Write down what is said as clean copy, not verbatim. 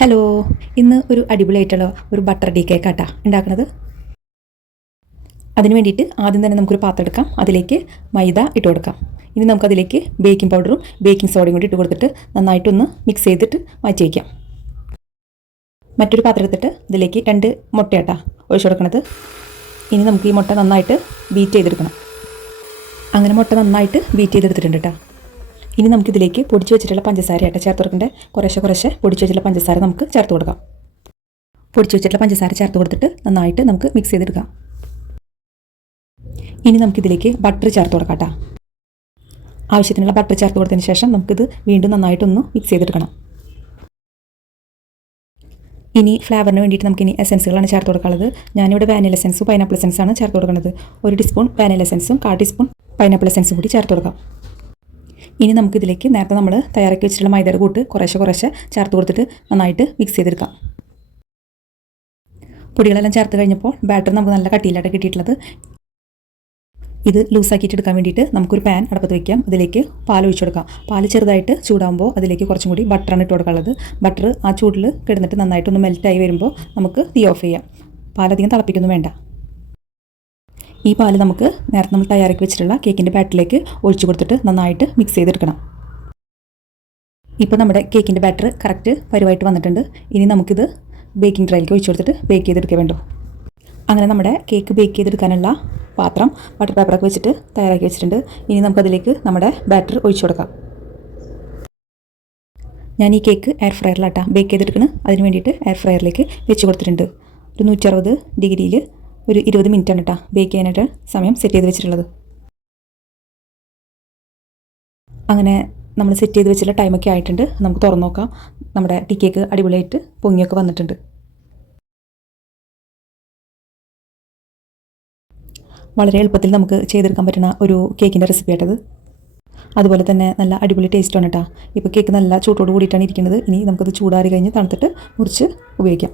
Hello, ഇന്ന് ഒരു അടിപൊളിയായിട്ടുള്ള ഒരു ബട്ടർ ടീ കേക്കാട്ടാ ഉണ്ടാക്കുന്നത്. അതിന് വേണ്ടിയിട്ട് ആദ്യം തന്നെ നമുക്കൊരു പാത്രം എടുക്കാം. അതിലേക്ക് മൈദ ഇട്ട് കൊടുക്കാം. ഇനി നമുക്കതിലേക്ക് ബേക്കിംഗ് പൗഡറും ബേക്കിംഗ് സോഡയും കൂടി ഇട്ട് കൊടുത്തിട്ട് നന്നായിട്ടൊന്ന് മിക്സ് ചെയ്തിട്ട് മാറ്റി വയ്ക്കാം. മറ്റൊരു പാത്രം എടുത്തിട്ട് ഇതിലേക്ക് 2 മുട്ടയാട്ടാ ഒഴിച്ചു കൊടുക്കണത്. ഇനി നമുക്ക് ഈ മുട്ട നന്നായിട്ട് ബീറ്റ് ചെയ്തെടുക്കണം. അങ്ങനെ മുട്ട നന്നായിട്ട് ബീറ്റ് ചെയ്തെടുത്തിട്ടുണ്ട് കേട്ടോ. ഇനി നമുക്കിതിലേക്ക് പൊടിച്ച് വെച്ചിട്ടുള്ള പഞ്ചസാരയായിട്ട് ചേർത്ത് കൊടുക്കണ്ടേ. കുറേശ്ശെ പൊടിച്ച് വെച്ചിട്ടുള്ള പഞ്ചസാര നമുക്ക് ചേർത്ത് കൊടുക്കാം. പൊടിച്ച് വെച്ചിട്ടുള്ള പഞ്ചസാര ചേർത്ത് കൊടുത്തിട്ട് നന്നായിട്ട് നമുക്ക് മിക്സ് ചെയ്തെടുക്കാം. ഇനി നമുക്കിതിലേക്ക് ബട്ടർ ചേർത്ത് കൊടുക്കാം കേട്ടോ. ആവശ്യത്തിനുള്ള ബട്ടർ ചേർത്ത് കൊടുത്തതിന് ശേഷം നമുക്കിത് വീണ്ടും നന്നായിട്ടൊന്ന് മിക്സ് ചെയ്തെടുക്കണം. ഇനി ഫ്ലേവറിന് വേണ്ടിയിട്ട് നമുക്കിനി എസൻസുകളാണ് ചേർത്ത് കൊടുക്കാനുള്ളത്. ഞാനിവിടെ വാനില എസൻസും പൈനാപ്പിൾ എസൻസാണ് ചേർത്ത് കൊടുക്കുന്നത്. 1 ടീസ്പൂൺ വാനില എസൻസും 1/4 ടീസ്പൂൺ പൈനാപ്പിൾ എസൻസും കൂടി ചേർത്ത് കൊടുക്കാം. ഇനി നമുക്കിതിലേക്ക് നേരത്തെ നമ്മൾ തയ്യാറാക്കി വെച്ചിട്ടുള്ള മൈദയുടെ കൂട്ട് കുറേശ്ശെ ചേർത്ത് കൊടുത്തിട്ട് നന്നായിട്ട് മിക്സ് ചെയ്തെടുക്കാം. പൊടികളെല്ലാം ചേർത്ത് കഴിഞ്ഞപ്പോൾ ബാറ്റർ നമുക്ക് നല്ല കട്ടിയിലായിട്ട് കിട്ടിയിട്ടുള്ളത്. ഇത് ലൂസാക്കിയിട്ട് എടുക്കാൻ വേണ്ടിയിട്ട് നമുക്കൊരു പാൻ അടുപ്പത്ത് വയ്ക്കാം. അതിലേക്ക് പാൽ ഒഴിച്ചു കൊടുക്കാം. പാൽ ചെറുതായിട്ട് ചൂടാകുമ്പോൾ അതിലേക്ക് കുറച്ചും കൂടി ബട്ടറാണ് ഇട്ട് കൊടുക്കാനുള്ളത്. ബട്ടർ ആ ചൂടിൽ കിടന്നിട്ട് നന്നായിട്ടൊന്ന് മെൽറ്റായി വരുമ്പോൾ നമുക്ക് തീ ഓഫ് ചെയ്യാം. പാലധികം തിളപ്പിക്കൊന്നും വേണ്ട. ഈ പാൽ നമുക്ക് നേരത്തെ നമ്മൾ തയ്യാറാക്കി വെച്ചിട്ടുള്ള കേക്കിൻ്റെ ബാറ്ററിലേക്ക് ഒഴിച്ചു കൊടുത്തിട്ട് നന്നായിട്ട് മിക്സ് ചെയ്തെടുക്കണം. ഇപ്പോൾ നമ്മുടെ കേക്കിൻ്റെ ബാറ്റർ കറക്റ്റ് പരുവായിട്ട് വന്നിട്ടുണ്ട്. ഇനി നമുക്കിത് ബേക്കിംഗ് ട്രേയിലേക്ക് ഒഴിച്ചു കൊടുത്തിട്ട് ബേക്ക് ചെയ്തെടുക്കുക വേണ്ടോ. അങ്ങനെ നമ്മുടെ കേക്ക് ബേക്ക് ചെയ്തെടുക്കാനുള്ള പാത്രം ബട്ടർ പേപ്പറൊക്കെ വെച്ചിട്ട് തയ്യാറാക്കി വെച്ചിട്ടുണ്ട്. ഇനി നമുക്കതിലേക്ക് നമ്മുടെ ബാറ്റർ ഒഴിച്ചു കൊടുക്കാം. ഞാൻ ഈ കേക്ക് എയർ ഫ്രയറിലാട്ടാ ബേക്ക് ചെയ്തെടുക്കുന്നത്. അതിന് വേണ്ടിയിട്ട് എയർ ഫ്രയറിലേക്ക് വെച്ച് കൊടുത്തിട്ടുണ്ട്. ഒരു 160 ഡിഗ്രിയിൽ ഒരു 20 മിനിറ്റാണ് കേട്ടോ ബേക്ക് ചെയ്യാനായിട്ട് സമയം സെറ്റ് ചെയ്ത് വെച്ചിട്ടുള്ളത്. അങ്ങനെ നമ്മൾ സെറ്റ് ചെയ്ത് വെച്ചിട്ടുള്ള ടൈമൊക്കെ ആയിട്ടുണ്ട്. നമുക്ക് തുറന്നു നോക്കാം. നമ്മുടെ ടീ കേക്ക് അടിപൊളിയായിട്ട് പൊങ്ങിയൊക്കെ വന്നിട്ടുണ്ട്. വളരെ എളുപ്പത്തിൽ നമുക്ക് ചെയ്തെടുക്കാൻ പറ്റുന്ന ഒരു കേക്കിൻ്റെ റെസിപ്പി ആയിട്ടത്. അതുപോലെ തന്നെ നല്ല അടിപൊളി ടേസ്റ്റാണ് കേട്ടോ. ഇപ്പോൾ കേക്ക് നല്ല ചൂട്ടോട് കൂടിയിട്ടാണ് ഇരിക്കുന്നത്. ഇനി നമുക്കത് ചൂടാറി കഴിഞ്ഞ് തണുത്തിട്ട് മുറിച്ച് ഉപയോഗിക്കാം.